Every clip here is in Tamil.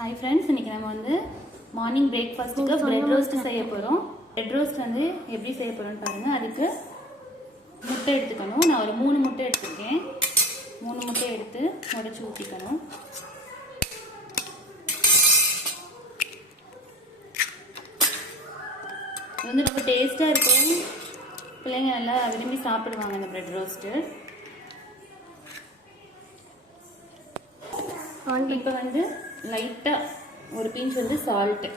ஹாய் ஃப்ரெண்ட்ஸ் இன்னைக்கு நம்ம வந்து மார்னிங் பிரேக்ஃபாஸ்ட்டுக்கு பிரெட் ரோஸ்ட் செய்ய போகிறோம் பிரெட் ரோஸ்ட் வந்து எப்படி செய்ய போகிறோம்னு பாருங்கள் அதுக்கு முட்டை எடுத்துக்கணும். நான் ஒரு மூணு முட்டை எடுத்துருக்கேன். மூணு முட்டை எடுத்து உடச்சி ஊற்றிக்கணும் இது வந்து ரொம்ப டேஸ்ட்டாக இருக்கும். பிள்ளைங்க நல்லா விரும்பி சாப்பிடுவாங்க இந்த பிரெட் ரோஸ்ட்டு இப்போ வந்து லைட்டாக ஒரு பிஞ்ச் வந்து சால்ட்டு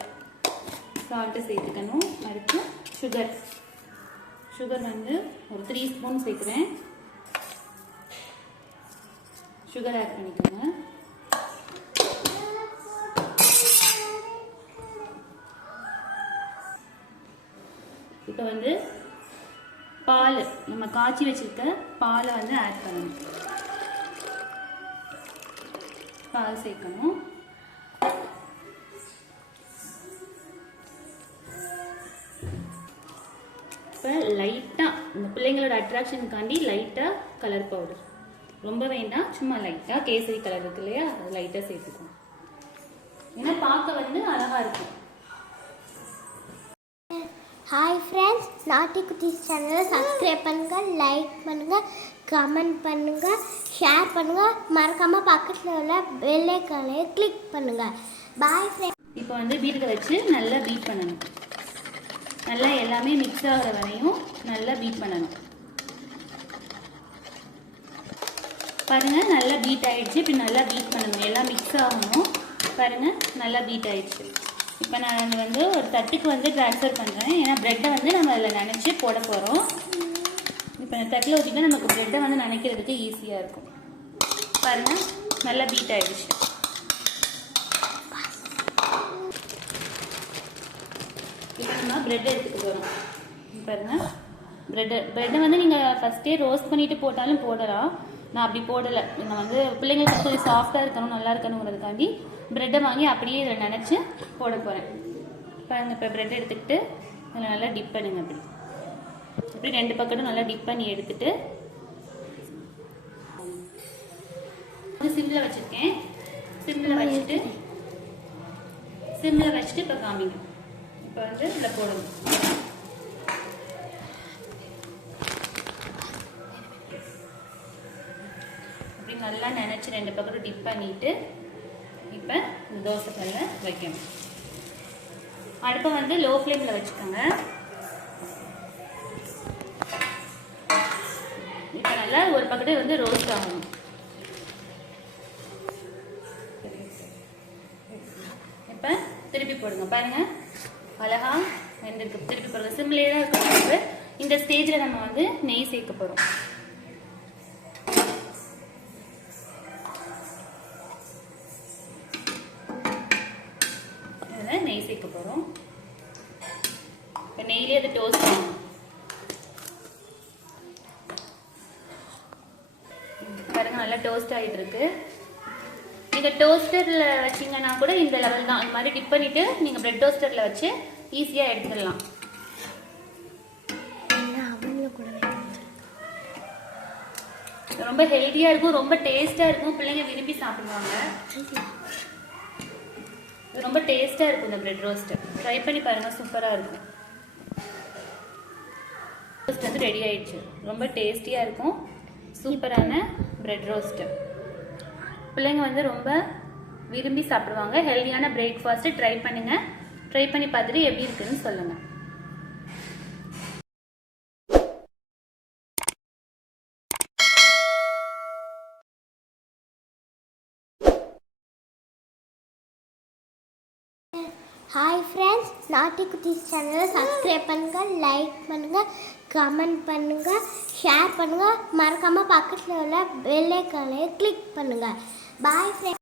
சால்ட்டு சேர்த்துக்கணும். அடுத்து சுகர் சுகர் வந்து ஒரு த்ரீ ஸ்பூன் சேர்க்குறேன். சுகர் ஆட் பண்ணிக்கோங்க. இப்போ வந்து பால் நம்ம காய்ச்சி வச்சிருக்க பாலை வந்து ஆட் பண்ணணும். பால் சேர்க்கணும். லைட்டாக இந்த பிள்ளைங்களோட அட்ராக்ஷனுக்காண்டி லைட்டாக கலர் பவுடர் ரொம்ப வேண்டாம் சும்மா லைட்டாக கேசரி கலர் இருக்கு இல்லையா? அது லைட்டாக சேர்த்துக்கணும் ஏன்னா பார்க்க வந்து அழகாக இருக்கும். ஹாய் ஃப்ரெண்ட்ஸ் நாட்டி குட்டீஸ் சேனலை சப்ஸ்கிரைப் பண்ணுங்க லைக் பண்ணுங்க கமெண்ட் பண்ணுங்க ஷேர் பண்ணுங்க. மறக்காம பக்கத்தில் உள்ள ஐக்கானை கிளிக் பண்ணுங்க. பாய் ஃப்ரெண்ட்ஸ் இப்போ வந்து பீட்டரை வச்சு நல்லா பீட் பண்ணணும். நல்லா எல்லாமே மிக்ஸ் ஆகிற வரையும் நல்லா பீட் பண்ணணும். பாருங்க நல்லா பீட் ஆகிடுச்சு இப்போ நல்லா பீட் பண்ணணும். எல்லாம் மிக்ஸ் ஆகணும். பாருங்க நல்லா பீட் ஆகிடுச்சு இப்போ நான் வந்து ஒரு தட்டுக்கு வந்து ட்ரான்ஸ்ஃபர் பண்ணுறேன் ஏன்னா ப்ரெட்டை வந்து நம்ம அதில் நினச்சி போட போகிறோம் இப்போ இந்த தட்டில் வச்சுக்கிட்டா நமக்கு ப்ரெட்டை வந்து நினைக்கிறதுக்கு ஈஸியாக இருக்கும். பாருங்கள் நல்லா பீட் ஆகிடுச்சு நம்ம பிரெட் எடுத்துக்க போகிறோம் பாருங்கள் பிரெட்டு பிரெட்டை வந்து நீங்கள் ஃபஸ்ட்டே ரோஸ்ட் பண்ணிட்டு போட்டாலும் போடலாம் நான் அப்படி போடலை. நான் வந்து பிள்ளைங்களுக்கு கொஞ்சம் சாஃப்டாக இருக்கணும் நல்லா இருக்கணுங்கிறதுக்காண்டி பிரெட்டை வாங்கி அப்படியே இதில் நினச்சி போட போகிறேன் பாருங்கள் இப்போ பிரெட் எடுத்துக்கிட்டு இதில் நல்லா டிப் பண்ணுங்க அப்படி. அப்படி ரெண்டு பக்கமும் நல்லா டிப் பண்ணி எடுத்துட்டு வந்து சிம்மில் வச்சுருக்கேன். சிம்மில் வச்சுட்டு சிம்மில் வச்சுட்டு இப்போ காமிங்க. இப்போ வந்து இதில் போடுங்க அப்படி நல்லா நினச்சி ரெண்டு பக்கமும் டிப் பண்ணிவிட்டு இப்போ இந்த தோசை கல்ல வைக்கணும். அடுப்பை வந்து லோ ஃப்ளேமில் வச்சுக்கோங்க. இப்போ நல்லா ஒரு பக்கத்து வந்து ரோஸ்ட் ஆகணும். இப்போ திருப்பி போடுங்க. பாருங்கள் அழகா வெந்திருக்கு. திருப்பி போடுங்க சிம்லேயே தான் இந்த ஸ்டேஜில் நம்ம வந்து நெய் சேர்க்க போகிறோம் இதில் நெய் சேர்க்க போகிறோம் இப்போ நெய்லேயே அது டோஸ்ட் ஆகணும் பாருங்க நல்லா டோஸ்ட் ஆகிட்டு இருக்கு. நீங்க டோஸ்டர்ல வச்சீங்கன்னா கூட இந்த லெவல் தான். இந்த மாதிரி டிப் பண்ணிட்டு நீங்க பிரெட் டோஸ்டர்ல வச்சு ஈஸியா எடுத்துடலாம். ரொம்ப ஹெல்த்தியா இருக்கும் ரொம்ப டேஸ்டா இருக்கும். பிள்ளைங்க விரும்பி சாப்பிடுவாங்க. ரொம்ப டேஸ்டா இருக்கும் இந்த பிரெட் ரோஸ்ட் ட்ரை பண்ணி பாருங்க சூப்பரா இருக்கும். ரோஸ்ட் வந்து ரெடி ஆயிடுச்சு. ரொம்ப டேஸ்டியா இருக்கும். சூப்பரான பிரெட் ரோஸ்ட் பிள்ளைங்க வந்து ரொம்ப விரும்பி சாப்பிடுவாங்க. ஹெல்தியான பிரேக்ஃபாஸ்ட் ட்ரை பண்ணுங்க. ட்ரை பண்ணி பார்த்துட்டு எப்படி இருக்குன்னு சொல்லுங்க. ஹாய் ஃப்ரெண்ட்ஸ் நாட்டி குட்டீஸ் சேனலை சப்ஸ்கிரைப் பண்ணுங்க லைக் பண்ணுங்க கமெண்ட் பண்ணுங்க ஷேர் பண்ணுங்க. மறக்காமல் பக்கத்தில் உள்ள பெல் கிளிக் பண்ணுங்க. Bye friends